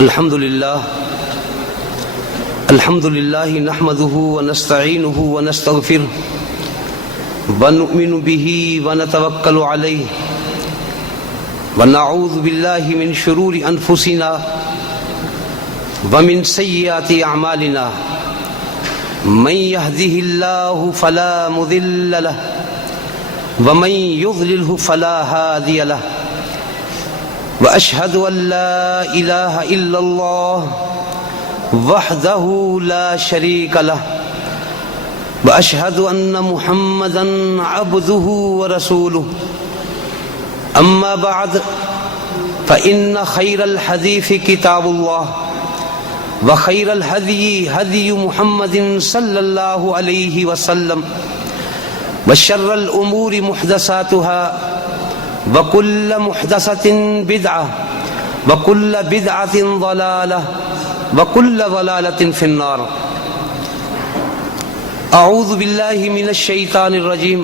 الحمد لله نحمده ونستعينه ونستغفره ونؤمن به ونتوكل عليه ونعوذ بالله من شرور أنفسنا ومن سيئات أعمالنا من يهده الله فلا مضل له ومن يضلله فلا هادي له وأشهد أن لا إله إلا الله وحده لا شريك له وأشهد أن محمدا عبده ورسوله أما بعد فإن خير الحديث كتاب الله وخير الهدي هدي محمد صلى الله عليه وسلم وشر الأمور محدثاتها وكل محدثة بدعة وكل بدعة ضلالة وكل ضلالة في النار. أعوذ بالله من الشيطان الرجيم.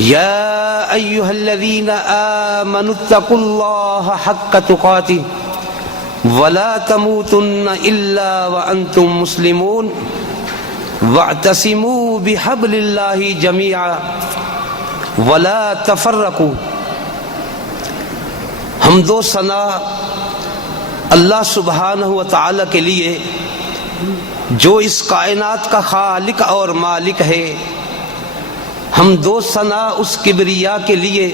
يا أيها الذين آمنوا اتقوا الله حق تقاته ولا تموتن إلا وأنتم مسلمون واعتصموا بحبل الله جميعا ولا تفرقوا. حمد و ثنا اللہ سبحانہ و تعالی کے لیے جو اس کائنات کا خالق اور مالک ہے. حمد و ثنا اس کبریا کے لیے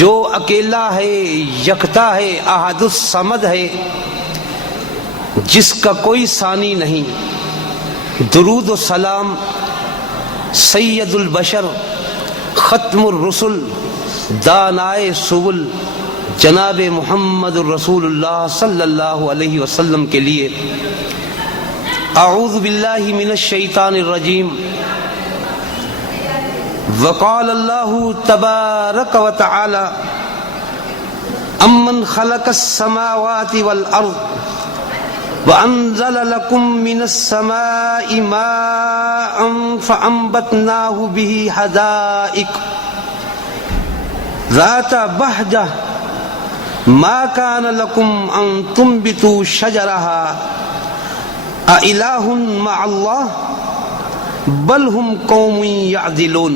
جو اکیلا ہے، یکتا ہے، احد الصمد ہے، جس کا کوئی ثانی نہیں. درود و سلام سید البشر ختم الرسل دانائے سبل جناب محمد الرسول اللہ صلی اللہ علیہ وسلم کے لیے. اعوذ باللہ من الشیطان الرجیم. وقال اللہ تبارک و تعالی امن خلق السماوات والارض وانزل لكم من السماء ماء فانبتناه به حدائق ذات بہجہ ما كان لكم ان تنبتوا شجرها أإله مع الله بل هم قوم يعدلون.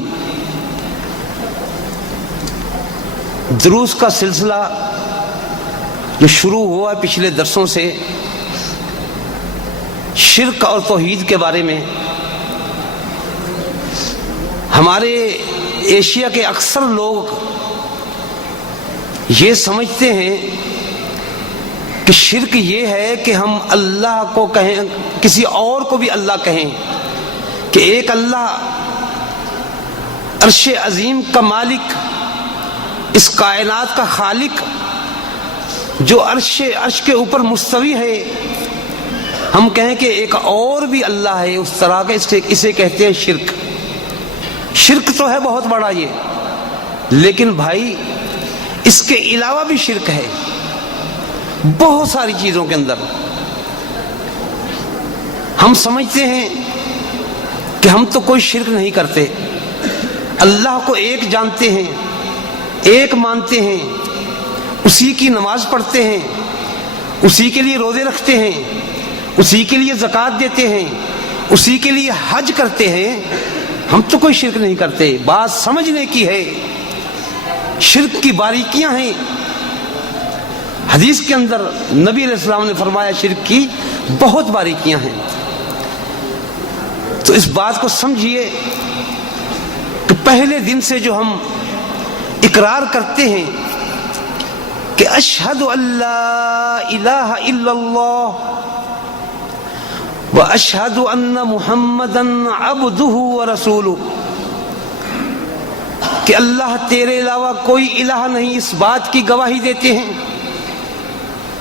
دروس کا سلسلہ جو شروع ہوا پچھلے درسوں سے شرک اور توحید کے بارے میں. ہمارے ایشیا کے اکثر لوگ یہ سمجھتے ہیں کہ شرک یہ ہے کہ ہم اللہ کو کہیں، کسی اور کو بھی اللہ کہیں، کہ ایک اللہ عرش عظیم کا مالک، اس کائنات کا خالق جو عرش کے اوپر مستوی ہے، ہم کہیں کہ ایک اور بھی اللہ ہے. اس طرح کا اسے کہتے ہیں شرک. شرک تو ہے بہت بڑا یہ، لیکن بھائی اس کے علاوہ بھی شرک ہے بہت ساری چیزوں کے اندر. ہم سمجھتے ہیں کہ ہم تو کوئی شرک نہیں کرتے، اللہ کو ایک جانتے ہیں، ایک مانتے ہیں، اسی کی نماز پڑھتے ہیں، اسی کے لیے روزے رکھتے ہیں، اسی کے لیے زکوٰۃ دیتے ہیں، اسی کے لیے حج کرتے ہیں. ہم تو کوئی شرک نہیں کرتے. بات سمجھنے کی ہے، شرک کی باریکیاں ہیں. حدیث کے اندر نبی علیہ السلام نے فرمایا شرک کی بہت باریکیاں ہیں. تو اس بات کو سمجھیے کہ پہلے دن سے جو ہم اقرار کرتے ہیں کہ اشہد ان لا الہ الا اللہ واشہد ان محمدا عبدہ ورسولہ، کہ اللہ تیرے علاوہ کوئی الہ نہیں، اس بات کی گواہی دیتے ہیں.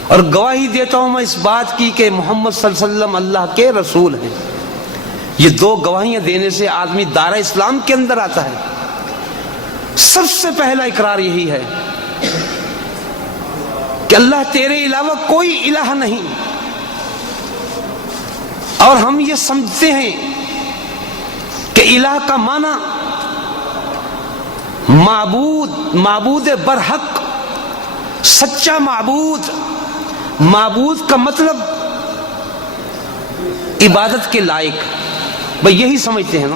اور گواہی دیتا ہوں میں اس بات کی کہ محمد صلی اللہ علیہ وسلم اللہ کے رسول ہیں. یہ دو گواہیاں دینے سے آدمی دائرہ اسلام کے اندر آتا ہے. سب سے پہلا اقرار یہی ہے کہ اللہ تیرے علاوہ کوئی الہ نہیں. اور ہم یہ سمجھتے ہیں کہ الہ کا معنی معبود برحق سچا معبود، معبود کا مطلب عبادت کے لائق، بھئی یہی سمجھتے ہیں نا،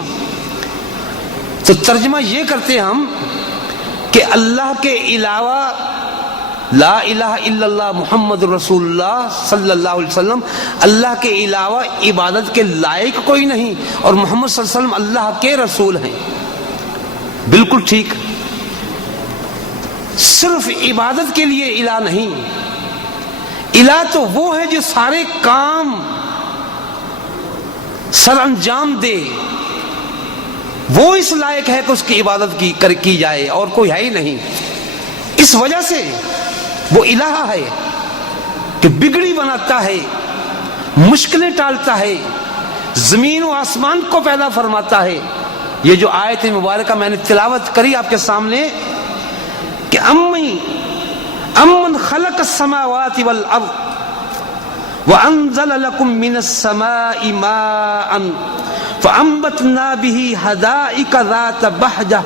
تو ترجمہ یہ کرتے ہیں ہم کہ اللہ کے علاوہ لا الہ الا اللہ محمد رسول اللہ صلی اللہ علیہ وسلم، اللہ کے علاوہ عبادت کے لائق کوئی نہیں، اور محمد صلی اللہ علیہ وسلم اللہ کے رسول ہیں۔ بالکل ٹھیک، صرف عبادت کے لیے الہ نہیں، الہ تو وہ ہے جو سارے کام سر انجام دے، وہ اس لائق ہے کہ اس کی عبادت کی جائے، اور کوئی ہے ہی نہیں۔ اس وجہ سے وہ الہ ہے کہ بگڑی بناتا ہے، مشکلیں ٹالتا ہے، زمین و آسمان کو پیدا فرماتا ہے۔ یہ جو آیت مبارکہ میں نے تلاوت کری آپ کے سامنے کہ امن خلق السماوات والارض وانزل لكم من السماء ماء فانبتنا به حدائق ذات بهجة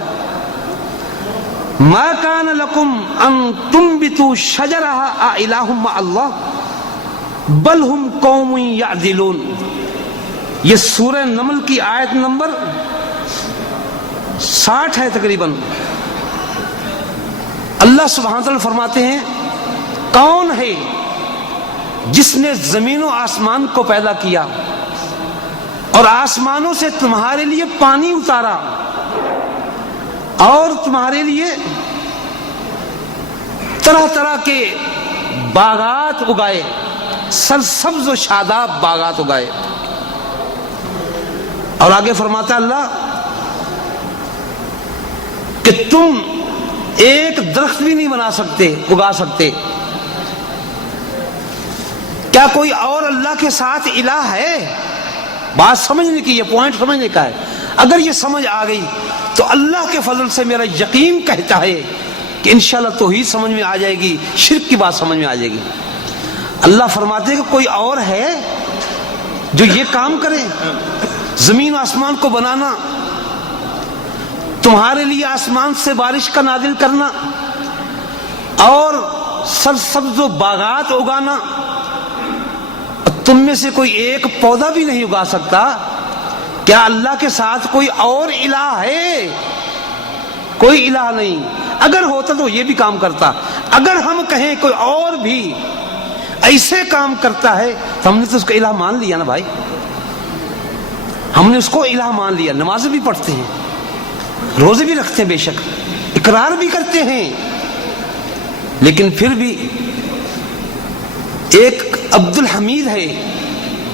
ما كان لكم ان تنبتوا شجرها أإله مع الله بل هم قوم يعدلون۔ یہ سورہ نمل کی آیت نمبر 60 ہے تقریباً۔ اللہ سبحانہ وتعالی فرماتے ہیں کون ہے جس نے زمین و آسمان کو پیدا کیا اور آسمانوں سے تمہارے لیے پانی اتارا اور تمہارے لیے طرح طرح کے باغات اگائے، سرسبز و شاداب باغات اگائے۔ اور آگے فرماتا اللہ کہ تم ایک درخت بھی نہیں اگا سکتے، کیا کوئی اور اللہ کے ساتھ الہ ہے؟ بات سمجھنے کی، یہ پوائنٹ سمجھنے کا ہے۔ اگر یہ سمجھ آ گئی تو اللہ کے فضل سے میرا یقین کہتا ہے کہ انشاءاللہ توحید سمجھ میں آ جائے گی، شرک کی بات سمجھ میں آ جائے گی۔ اللہ فرماتے ہیں کہ کوئی اور ہے جو یہ کام کرے، زمین و آسمان کو بنانا، تمہارے لیے آسمان سے بارش کا نازل کرنا اور سرسبز و باغات اگانا، تم میں سے کوئی ایک پودا بھی نہیں اگا سکتا؟ کیا اللہ کے ساتھ کوئی اور الہ ہے؟ کوئی الہ نہیں۔ اگر ہوتا تو یہ بھی کام کرتا۔ اگر ہم کہیں کوئی اور بھی ایسے کام کرتا ہے تو ہم نے تو اس کو الہ مان لیا نا بھائی، ہم نے اس کو الہ مان لیا۔ نمازیں بھی پڑھتے ہیں، روزے بھی رکھتے ہیں، بے شک اقرار بھی کرتے ہیں، لیکن پھر بھی ایک عبد الحمید ہے،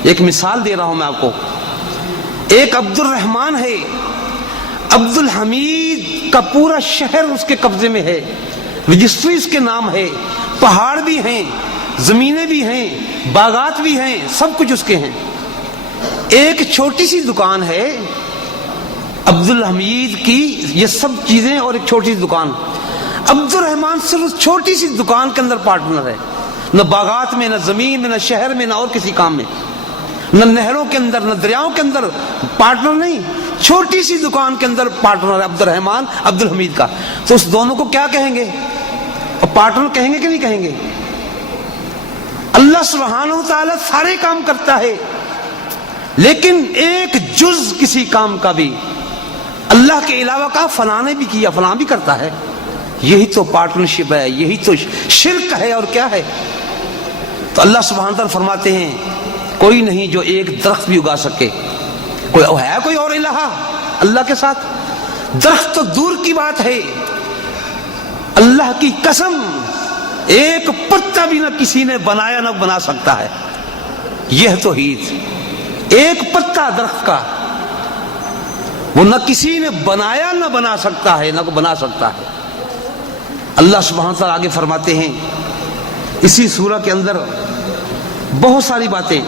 ایک مثال دے رہا ہوں میں آپ کو، ایک عبد الرحمن ہے، عبد الحمید کا پورا شہر اس کے قبضے میں ہے، رجسٹری اس کے نام ہے، پہاڑ بھی ہیں، زمینیں بھی ہیں، باغات بھی ہیں، سب کچھ اس کے ہیں۔ ایک چھوٹی سی دکان ہے عبد الحمید کی، یہ سب چیزیں اور ایک چھوٹی سی دکان۔ عبد الرحمن صرف اس چھوٹی سی دکان کے اندر پارٹنر ہے، نہ باغات میں، نہ زمین میں، نہ شہر میں، نہ اور کسی کام میں، نہ نہروں کے اندر، نہ دریاؤں کے اندر پارٹنر نہیں، چھوٹی سی دکان کے اندر پارٹنر ہے عبد الرحمن عبد الحمید کا۔ تو اس دونوں کو کیا کہیں گے؟ اور پارٹنر کہیں گے کہ نہیں کہیں گے؟ اللہ سبحانہ و تعالی سارے کام کرتا ہے، لیکن ایک جز کسی کام کا بھی اللہ کے علاوہ کا فلاں نے بھی کیا، فلاں بھی کرتا ہے، یہی تو پارٹنرشپ ہے، یہی تو شرک ہے، اور کیا ہے؟ تو اللہ سبحانہ تعالیٰ فرماتے ہیں کوئی نہیں جو ایک درخت بھی اگا سکے۔ کوئی ہے کوئی اور الہ اللہ کے ساتھ؟ درخت تو دور کی بات ہے، اللہ کی قسم ایک پتا بھی نہ کسی نے بنایا نہ بنا سکتا ہے۔ یہ توحید، ایک پتا درخت کا وہ نہ کسی نے بنایا نہ بنا سکتا ہے، نہ کو بنا سکتا ہے۔ اللہ سبحانہ تعالیٰ آگے فرماتے ہیں اسی سورہ کے اندر بہت ساری باتیں۔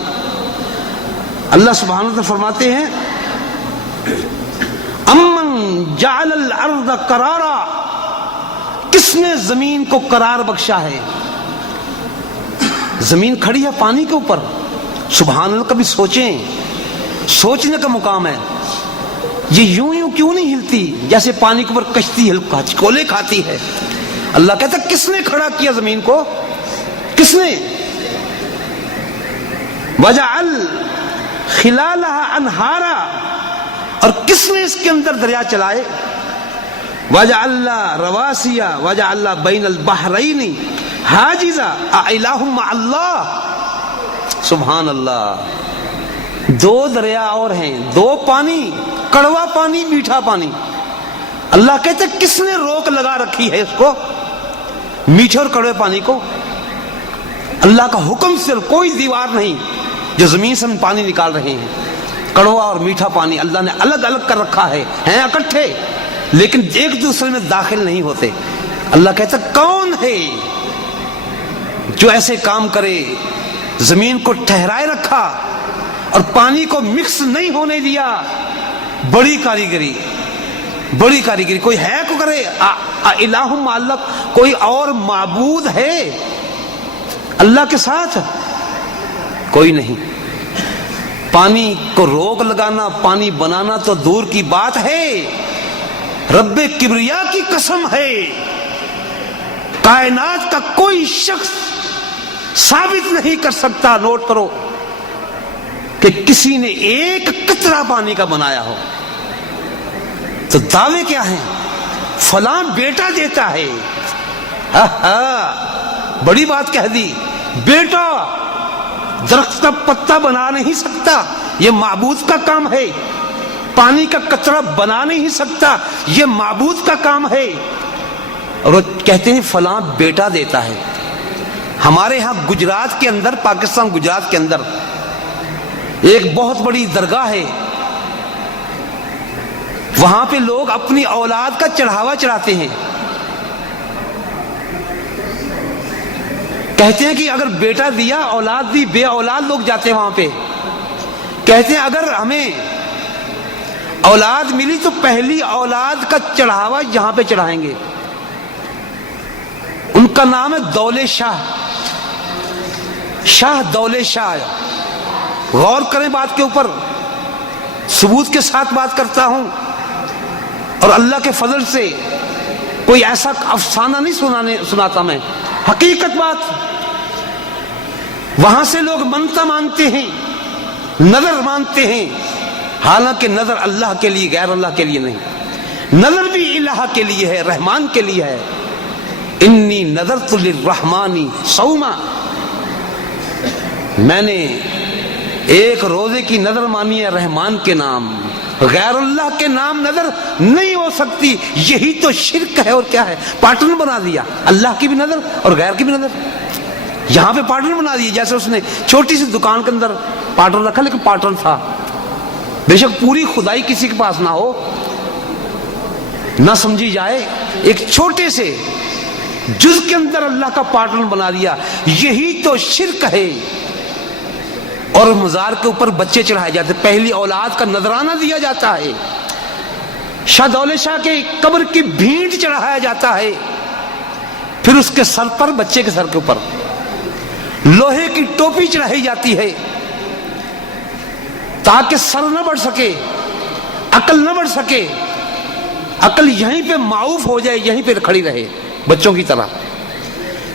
اللہ سبحانہ تعالیٰ فرماتے ہیں امن جعل الارض قرارا، کس نے زمین کو قرار بخشا ہے؟ زمین کھڑی ہے پانی کے اوپر، سبحان اللہ، کبھی سوچیں، سوچنے کا مقام ہے۔ یہ یوں کیوں نہیں ہلتی جیسے پانی کے اوپر کشتی ہچکولے کھاتی ہے؟ اللہ کہتا ہے کس نے کھڑا کیا زمین کو؟ کس نے؟ وجعل خلالها انہارا، اور کس نے اس کے اندر دریا چلائے؟ وجعل رواسی وجعل بین البحرین حاجزا االہ مع اللہ۔ سبحان اللہ، دو دریا اور ہیں، دو پانی، کڑوا پانی، میٹھا پانی۔ اللہ کہتے کس نے روک لگا رکھی ہے اس کو، میٹھے اور کڑوے پانی کو؟ اللہ کا حکم سے کوئی دیوار نہیں جو زمین سے ہم پانی نکال رہے ہیں۔ کڑوا اور میٹھا پانی اللہ نے الگ الگ کر رکھا ہے، ہیں اکٹھے لیکن ایک دوسرے میں داخل نہیں ہوتے۔ اللہ کہتا کون ہے جو ایسے کام کرے، زمین کو ٹھہرائے رکھا اور پانی کو مکس نہیں ہونے دیا؟ بڑی کاریگری، بڑی کاریگری۔ کوئی ہے کو کرے؟ الہ مع اللہ، کوئی اور معبود ہے اللہ کے ساتھ؟ کوئی نہیں۔ پانی کو روک لگانا، پانی بنانا تو دور کی بات ہے، رب کبریا کی قسم ہے کائنات کا کوئی شخص ثابت نہیں کر سکتا، نوٹ کرو، کہ کسی نے ایک قطرہ پانی کا بنایا ہو۔ تو دعوے کیا ہیں؟ فلاں بیٹا دیتا ہے، بڑی بات کہہ دی، بیٹا درخت کا پتا بنا نہیں سکتا، یہ معبود کا کام ہے۔ پانی کا قطرہ بنا نہیں سکتا، یہ معبود کا کام ہے۔ اور وہ کہتے ہیں فلاں بیٹا دیتا ہے۔ ہمارے ہاں گجرات کے اندر، پاکستان گجرات کے اندر ایک بہت بڑی درگاہ ہے، وہاں پہ لوگ اپنی اولاد کا چڑھاوا چڑھاتے ہیں۔ کہتے ہیں کہ اگر بیٹا دیا، اولاد دی، بے اولاد لوگ جاتے ہیں وہاں پہ، کہتے ہیں اگر ہمیں اولاد ملی تو پہلی اولاد کا چڑھاوا یہاں پہ چڑھائیں گے۔ ان کا نام ہے دولے شاہ، شاہ دولے شاہ۔ غور کریں بات کے اوپر، ثبوت کے ساتھ بات کرتا ہوں، اور اللہ کے فضل سے کوئی ایسا افسانہ نہیں سناتا میں، حقیقت بات۔ وہاں سے لوگ منتا مانتے ہیں، نظر مانتے ہیں، حالانکہ نظر اللہ کے لیے، غیر اللہ کے لیے نہیں۔ نظر بھی الہ کے لیے ہے، رحمان کے لیے ہے۔ انی نذرت للرحمن صوما، میں نے ایک روزے کی نظر مانی ہے رحمان کے نام، غیر اللہ کے نام نظر نہیں ہو سکتی۔ یہی تو شرک ہے، اور کیا ہے؟ پارٹنر بنا دیا، اللہ کی بھی نظر اور غیر کی بھی نظر یہاں پہ پارٹنر بنا دیا۔ جیسے اس نے چھوٹی سی دکان کے اندر پارٹنر رکھا، لیکن پارٹنر تھا، بے شک پوری خدائی کسی کے پاس نہ ہو، نہ سمجھی جائے، ایک چھوٹے سے جز کے اندر اللہ کا پارٹنر بنا دیا۔ یہی تو شرک ہے۔ اور مزار کے اوپر بچے چڑھائے جاتے، پہلی اولاد کا نذرانہ دیا جاتا ہے، شاہ دولے شاہ کے قبر کی بھینٹ چڑھایا جاتا ہے، پھر اس کے سر پر، بچے کے سر کے اوپر لوہے کی ٹوپی چڑھائی جاتی ہے تاکہ سر نہ بڑھ سکے، عقل نہ بڑھ سکے، عقل یہیں پہ معاف ہو جائے، یہیں پہ کھڑی رہے بچوں کی طرح۔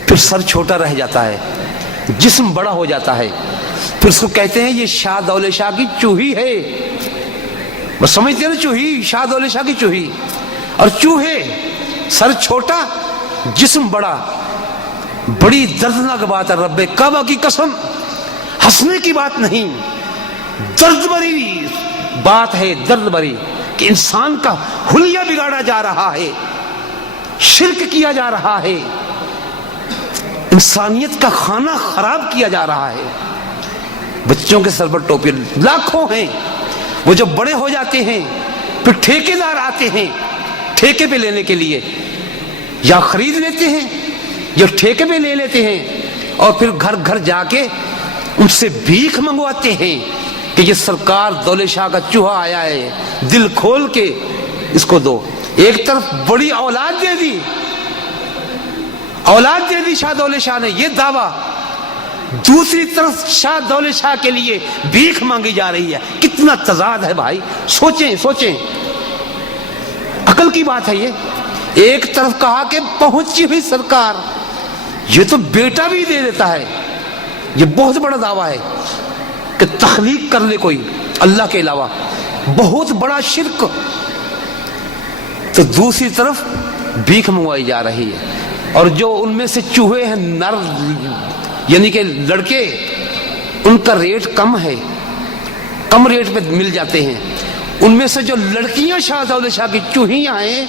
پھر سر چھوٹا رہ جاتا ہے، جسم بڑا ہو جاتا ہے، پھر اس کو کہتے ہیں یہ شاہ دولے شاہ کی چوہی ہے۔ بس سمجھتے ہیں نا، چوہی، شاہ دولے شاہ کی چوہی، اور چوہے، سر چھوٹا جسم بڑا۔ بڑی دردناک بات ہے، رب کعبہ کی قسم، ہنسنے کی بات نہیں، درد بھری بات ہے، درد بھری، کہ انسان کا حلیہ بگاڑا جا رہا ہے، شرک کیا جا رہا ہے، انسانیت کا کھانا خراب کیا جا رہا ہے۔ بچوں کے سر پر ٹوپی لاکھوں ہیں، وہ جب بڑے ہو جاتے ہیں پھر ٹھیکیدار آتے ہیں ٹھیکے پہ لینے کے لیے، یا خرید لیتے ہیں یا ٹھیکے پہ لے لیتے ہیں، اور پھر گھر گھر جا کے ان سے بھیک منگواتے ہیں کہ یہ سرکار دولے شاہ کا چوہا آیا ہے، دل کھول کے اس کو دو۔ ایک طرف بڑی اولاد دے دی، اولاد دے دی شاہ دولے شاہ نے، یہ دعویٰ، دوسری طرف شاہ دولے شاہ کے لیے بھیک مانگی جا رہی ہے۔ کتنا تضاد ہے بھائی، سوچیں سوچیں، عقل کی بات ہے یہ۔ ایک طرف کہا کہ پہنچی ہوئی سرکار، یہ تو بیٹا بھی دے دیتا ہے، یہ بہت بڑا دعویٰ ہے کہ تخلیق کر لے کوئی اللہ کے علاوہ، بہت بڑا شرک۔ تو دوسری طرف بھیک منگوائی جا رہی ہے، اور جو ان میں سے چوہے ہیں نر یعنی کہ لڑکے، ان کا ریٹ کم ہے، کم ریٹ پہ مل جاتے ہیں۔ ان میں سے جو لڑکیاں شاہ دولت شاہ کی چوہیاں ہیں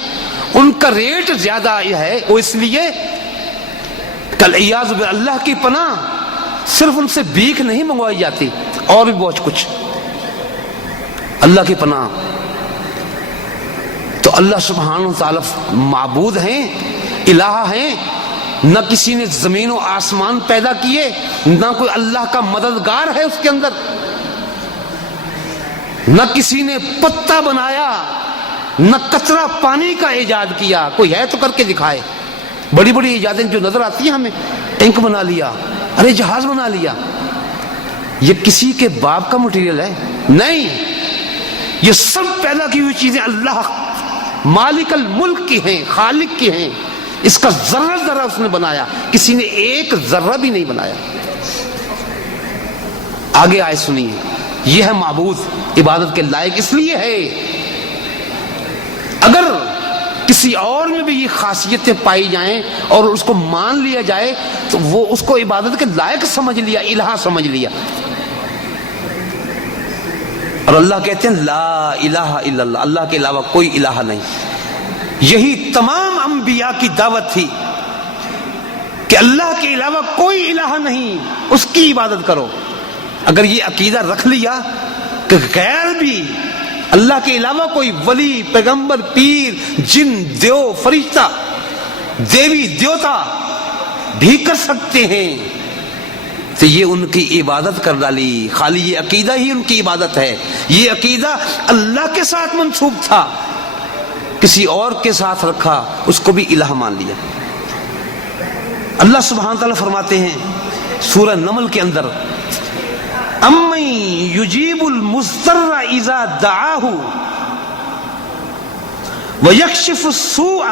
ان کا ریٹ زیادہ ہے، وہ اس لیے کالعیاذ باللہ، اللہ کی پناہ، صرف ان سے بھیک نہیں منگوائی جاتی، اور بھی بہت کچھ، اللہ کی پناہ۔ تو اللہ سبحانہ و تعالی معبود ہیں، الہ ہیں، نہ کسی نے زمین و آسمان پیدا کیے، نہ کوئی اللہ کا مددگار ہے اس کے اندر، نہ کسی نے پتا بنایا، نہ قطرہ پانی کا ایجاد کیا۔ کوئی ہے تو کر کے دکھائے۔ بڑی بڑی ایجادیں جو نظر آتی ہیں ہمیں، ٹینک بنا لیا، ارے جہاز بنا لیا، یہ کسی کے باپ کا مٹیریل ہے؟ نہیں، یہ سب پیدا کی ہوئی چیزیں اللہ مالک الملک کی ہیں، خالق کی ہیں۔ اس کا ذرہ ذرہ اس نے بنایا، کسی نے ایک ذرہ بھی نہیں بنایا۔ آگے آئے سنیے، یہ ہے معبود، عبادت کے لائق اس لیے ہے، اگر کسی اور میں بھی یہ خاصیتیں پائی جائیں اور اس کو مان لیا جائے تو وہ اس کو عبادت کے لائق سمجھ لیا، الہ سمجھ لیا۔ اور اللہ کہتے ہیں لا الہ الا اللہ، اللہ کے علاوہ کوئی الہ نہیں۔ یہی تمام انبیاء کی دعوت تھی کہ اللہ کے علاوہ کوئی الہ نہیں، اس کی عبادت کرو۔ اگر یہ عقیدہ رکھ لیا کہ غیر بھی اللہ کے علاوہ کوئی ولی، پیغمبر، پیر، جن، دیو، فرشتہ، دیوی، دیوتا بھی کر سکتے ہیں، تو یہ ان کی عبادت کر ڈالی۔ خالی یہ عقیدہ ہی ان کی عبادت ہے، یہ عقیدہ اللہ کے ساتھ منسوب تھا، کسی اور کے ساتھ رکھا، اس کو بھی الہ مان لیا۔ اللہ سبحانہ تعالیٰ فرماتے ہیں سورہ نمل کے اندر، امن یجیب المضطر اذا دعاہ ویکشف السوء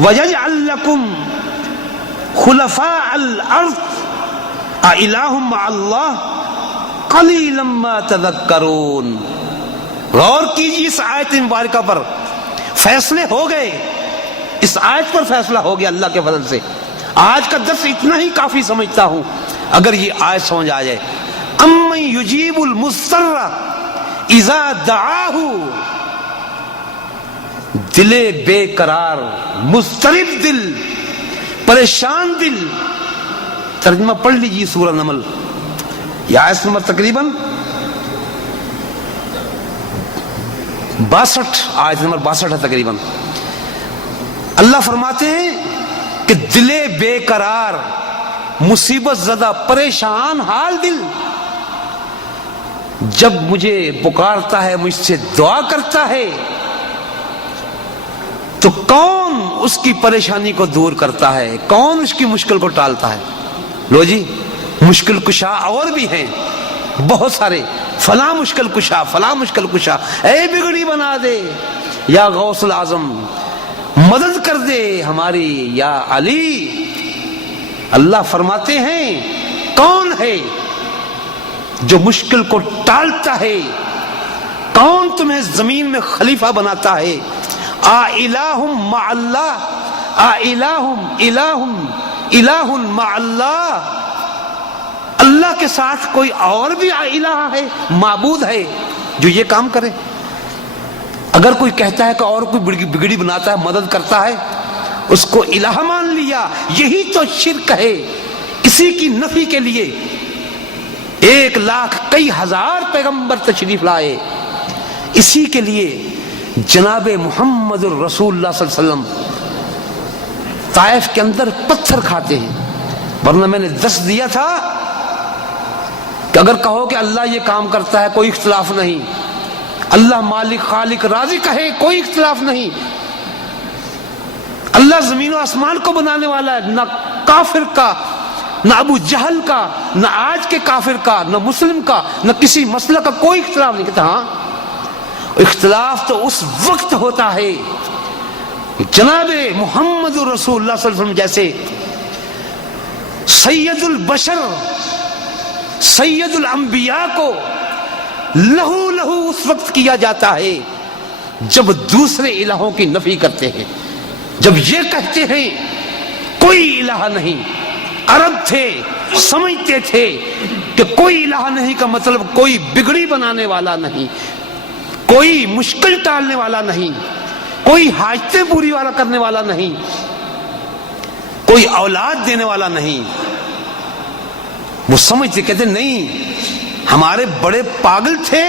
ویجعل لکم خلفاء الارض االہ مع اللہ قلیلا ما تذکرون۔ غور کیجیے اس آیت مبارکہ پر، فیصلے ہو گئے، اس آیت پر فیصلہ ہو گیا اللہ کے فضل سے۔ آج کا درس اتنا ہی کافی سمجھتا ہوں اگر یہ آیت سمجھ آ جائے۔ امن یجیب المضطر اذا دعاہ، دل بے قرار، مضطرب دل، پریشان دل۔ ترجمہ پڑھ لیجیے سورہ نمل، یہ آیت نمبر تقریباً 62، آیت نمبر 62 ہے تقریباً۔ اللہ فرماتے ہیں کہ دل بے قرار، مصیبت زدہ، پریشان حال دل جب مجھے پکارتا ہے، مجھ سے دعا کرتا ہے، تو کون اس کی پریشانی کو دور کرتا ہے، کون اس کی مشکل کو ٹالتا ہے؟ لو جی، مشکل کشا اور بھی ہیں بہت سارے، فلاں مشکل کشا، فلاں مشکل کشا، اے بگڑی بنا دے یا غوث العظم، مدد کر دے ہماری یا علی۔ اللہ فرماتے ہیں کون ہے جو مشکل کو ٹالتا ہے؟ کون تمہیں زمین میں خلیفہ بناتا ہے؟ آ الہ مع اللہ، آ الہ مع اللہ، اللہ کے ساتھ کوئی اور بھی الہ ہے، معبود ہے جو یہ کام کرے؟ اگر کوئی کہتا ہے کہ اور کوئی بگڑی بناتا ہے، مدد کرتا ہے، اس کو الہ مان لیا، یہی تو شرک ہے۔ اسی کی نفی کے لیے 1 لاکھ کئی ہزار پیغمبر تشریف لائے، اسی کے لیے جناب محمد الرسول اللہ صلی اللہ علیہ وسلم طائف کے اندر پتھر کھاتے ہیں، ورنہ میں نے دس دیا تھا کہ اگر کہو کہ اللہ یہ کام کرتا ہے کوئی اختلاف نہیں، اللہ مالک خالق رازق ہے کوئی اختلاف نہیں، اللہ زمین و آسمان کو بنانے والا ہے، نہ کافر کا، نہ ابو جہل کا، نہ آج کے کافر کا، نہ مسلم کا، نہ کسی مسئلہ کا کوئی اختلاف نہیں۔ کہتا ہاں اختلاف تو اس وقت ہوتا ہے جناب محمد رسول اللہ صلی اللہ علیہ وسلم جیسے سید البشر سید الانبیاء کو لہو لہو اس وقت کیا جاتا ہے جب دوسرے الہوں کی نفی کرتے ہیں، جب یہ کہتے ہیں کوئی الہ نہیں۔ عرب تھے، سمجھتے تھے کہ کوئی الہ نہیں کا مطلب کوئی بگڑی بنانے والا نہیں، کوئی مشکل ٹالنے والا نہیں، کوئی حاجتیں پوری والا کرنے والا نہیں، کوئی اولاد دینے والا نہیں۔ وہ سمجھتے، کہتے نہیں، ہمارے بڑے پاگل تھے،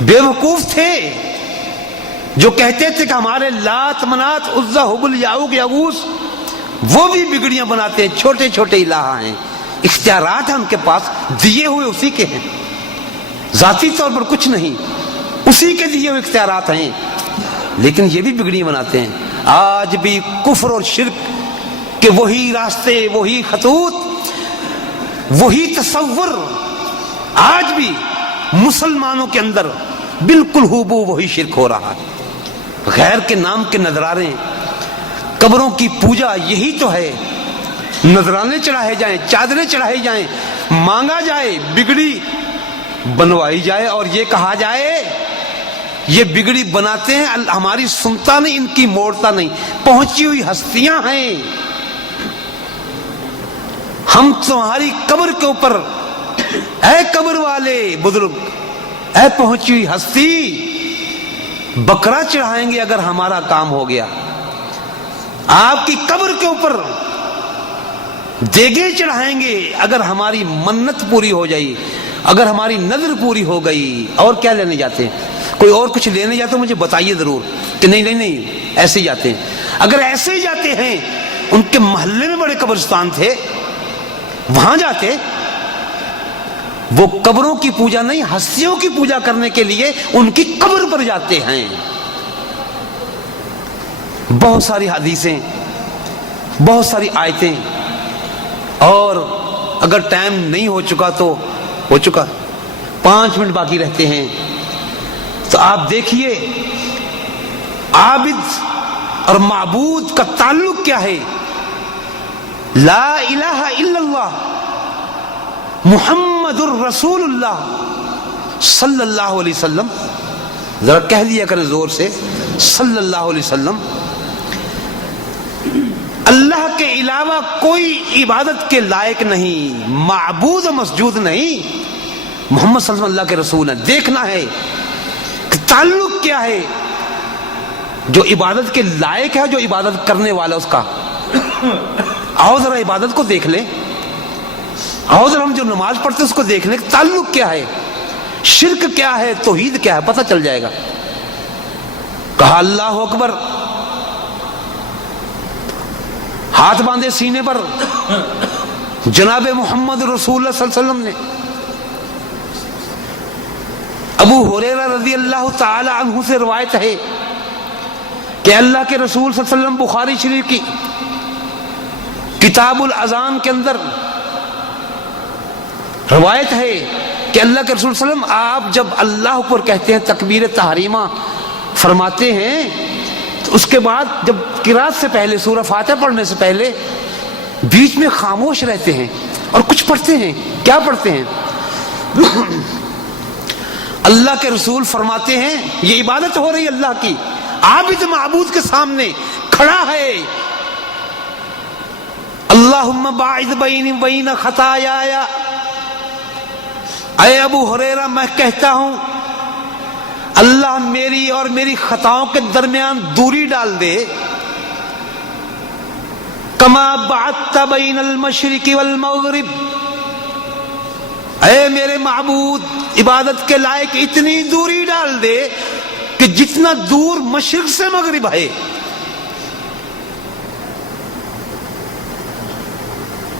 بے وقوف تھے، جو کہتے تھے کہ ہمارے لات منات عزا حبل یعوق یغوث وہ بھی بگڑیاں بناتے ہیں، چھوٹے چھوٹے الہ ہیں، اختیارات ہیں ان کے پاس، دیے ہوئے اسی کے ہیں، ذاتی طور پر کچھ نہیں، اسی کے دیے ہوئے اختیارات ہیں، لیکن یہ بھی بگڑیاں بناتے ہیں۔ آج بھی کفر اور شرک کے وہی راستے، وہی خطوط، وہی تصور آج بھی مسلمانوں کے اندر بالکل ہو وہی شرک ہو رہا ہے۔ غیر کے نام کے نذرانے، قبروں کی پوجا، یہی تو ہے۔ نذرانے چڑھائے جائیں، چادریں چڑھائی جائیں، مانگا جائے، بگڑی بنوائی جائے، اور یہ کہا جائے یہ بگڑی بناتے ہیں، ہماری سنتا نہیں، ان کی موڑتا نہیں، پہنچی ہوئی ہستیاں ہیں، ہم تمہاری قبر کے اوپر، اے قبر والے بزرگ، اے پہنچی ہوئی ہستی، بکرا چڑھائیں گے اگر ہمارا کام ہو گیا، آپ کی قبر کے اوپر دیگیں چڑھائیں گے اگر ہماری منت پوری ہو جائے، اگر ہماری نظر پوری ہو گئی۔ اور کیا لینے جاتے ہیں؟ کوئی اور کچھ لینے جاتے مجھے بتائیے ضرور کہ نہیں نہیں نہیں ایسے ہی جاتے ہیں۔ اگر ایسے ہی جاتے ہیں، ان کے محلے میں بڑے قبرستان تھے، وہاں جاتے، وہ قبروں کی پوجا نہیں، ہستیوں کی پوجا کرنے کے لیے ان کی قبر پر جاتے ہیں۔ بہت ساری حدیثیں، بہت ساری آیتیں، اور اگر ٹائم نہیں ہو چکا تو ہو چکا، 5 منٹ باقی رہتے ہیں، تو آپ دیکھیے عابد اور معبود کا تعلق کیا ہے۔ لا الہ الا اللہ محمد الرسول اللہ صلی اللہ علیہ وسلم، ذرا کہہ دیا کریں زور سے، صلی اللہ علیہ وسلم۔ اللہ کے علاوہ کوئی عبادت کے لائق نہیں، معبود و مسجود نہیں، محمد صلی اللہ علیہ وسلم اللہ کے رسول ہیں۔ دیکھنا ہے کہ تعلق کیا ہے، جو عبادت کے لائق ہے، جو عبادت کرنے والا اس کا۔ آؤ ذرا عبادت کو دیکھ لیں، آؤ ذرا ہم جو نماز پڑھتے ہیں اس کو دیکھ لیں، تعلق کیا ہے، شرک کیا ہے، توحید کیا ہے، پتہ چل جائے گا۔ کہا اللہ اکبر، ہاتھ باندھے سینے پر جناب محمد رسول اللہ صلی اللہ علیہ وسلم نے۔ ابو ہریرہ رضی اللہ تعالی عنہ سے روایت ہے کہ اللہ کے رسول صلی اللہ علیہ وسلم، بخاری شریف کی کتاب الاذان کے اندر روایت ہے کہ اللہ کے رسول صلی اللہ علیہ وسلم آپ جب اللہ پر کہتے ہیں، تکبیر تحریمہ فرماتے ہیں، تو اس کے بعد جب قرات سے پہلے، سورہ فاتحہ پڑھنے سے پہلے بیچ میں خاموش رہتے ہیں اور کچھ پڑھتے ہیں۔ کیا پڑھتے ہیں؟ اللہ کے رسول فرماتے ہیں، یہ عبادت ہو رہی اللہ کی، عابد معبود کے سامنے کھڑا ہے، اللہم باعث بینی وبین خطایایا، اے ابو ہریرہ میں کہتا ہوں اللہ میری اور میری خطاؤں کے درمیان دوری ڈال دے، کما بعدت بین المشرق والمغرب، اے میرے معبود عبادت کے لائق اتنی دوری ڈال دے کہ جتنا دور مشرق سے مغرب ہے۔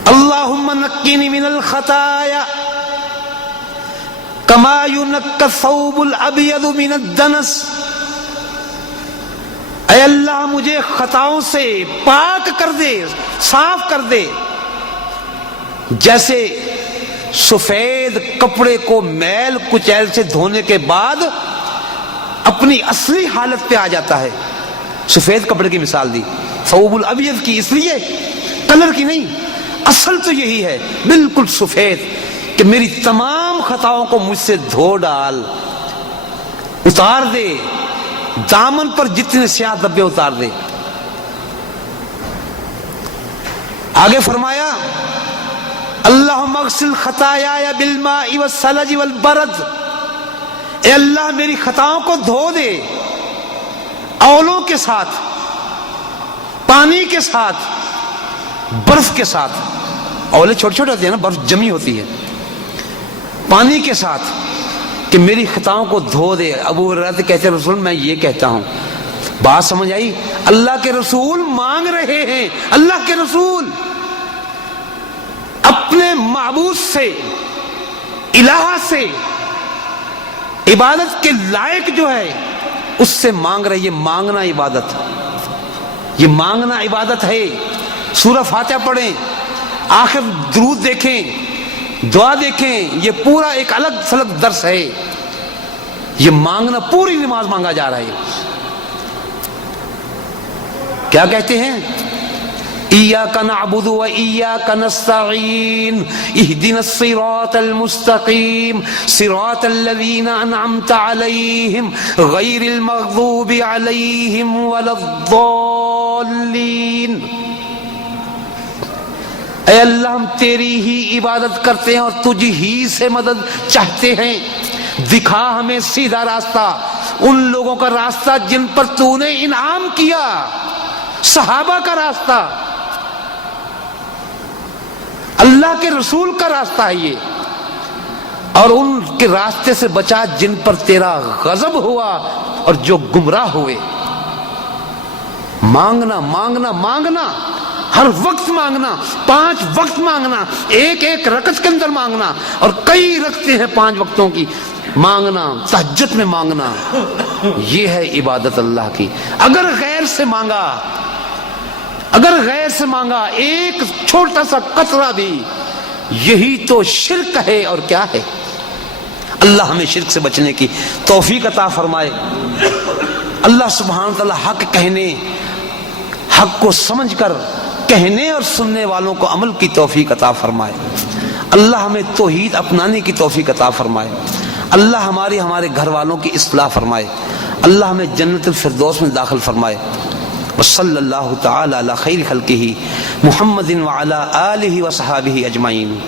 اللہم نقینی من الخطایا کما ینقی الثوب الابیض من الدنس، اے اللہ مجھے خطاؤں سے پاک کر دے، صاف کر دے، جیسے سفید کپڑے کو میل کچیل سے دھونے کے بعد اپنی اصلی حالت پہ آ جاتا ہے، سفید کپڑے کی مثال دی، ثوب الابیض کی، اس لیے کلر کی نہیں، اصل تو یہی ہے بالکل سفید، کہ میری تمام خطاؤں کو مجھ سے دھو ڈال، اتار دے، دامن پر جتنے سیاہ دبے اتار دے۔ آگے فرمایا اللہم اغسل خطایا بالماء والثلج والبرد، اے اللہ میری خطاؤں کو دھو دے اولوں کے ساتھ، پانی کے ساتھ، برف کے ساتھ۔ اولے چھوٹے چھوٹے ہوتے ہیں نا، برف جمی ہوتی ہے، پانی کے ساتھ، کہ میری خطاؤں کو دھو دے۔ ابو ہریرہ کہتے ہیں رسول میں یہ کہتا ہوں، بات سمجھ آئی؟ اللہ کے رسول مانگ رہے ہیں، اللہ کے رسول اپنے معبود سے، الہ سے، عبادت کے لائق جو ہے اس سے مانگ رہے۔ یہ مانگنا عبادت، یہ مانگنا عبادت ہے۔ سورہ فاتحہ پڑھیں، آخر درود دیکھیں، دعا دیکھیں، یہ پورا ایک الگ تھلگ درس ہے۔ یہ مانگنا، پوری نماز مانگا جا رہا ہے۔ کیا کہتے ہیں؟ ایاک نعبد و ایاک نستعین اہدنا الصراط المستقیم صراط الذین انعمت علیہم غیر المغضوب علیہم ولا الضالین۔ اے اللہ ہم تیری ہی عبادت کرتے ہیں اور تجھ ہی سے مدد چاہتے ہیں، دکھا ہمیں سیدھا راستہ، ان لوگوں کا راستہ جن پر تو نے انعام کیا، صحابہ کا راستہ، اللہ کے رسول کا راستہ ہے یہ، اور ان کے راستے سے بچا جن پر تیرا غضب ہوا اور جو گمراہ ہوئے۔ مانگنا مانگنا مانگنا، ہر وقت مانگنا، 5 وقت مانگنا، ایک ایک رکعت کے اندر مانگنا، اور کئی رکعتیں ہیں 5 وقتوں کی، مانگنا، تہجد میں مانگنا، یہ ہے عبادت اللہ کی۔ اگر غیر سے مانگا، اگر غیر سے مانگا ایک چھوٹا سا قطرہ بھی، یہی تو شرک ہے۔ اور کیا ہے؟ اللہ ہمیں شرک سے بچنے کی توفیق عطا فرمائے۔ اللہ سبحانہ وتعالی حق کہنے، حق کو سمجھ کر کہنے اور سننے والوں کو عمل کی توفیق عطا فرمائے۔ اللہ ہمیں توحید اپنانے کی توفیق عطا فرمائے۔ اللہ ہمارے گھر والوں کی اصلاح فرمائے۔ اللہ ہمیں جنت الفردوس میں داخل فرمائے۔ وصلی اللہ تعالی علی خیر خلقہ محمد وعلی آلہ وصحابہ اجمعین۔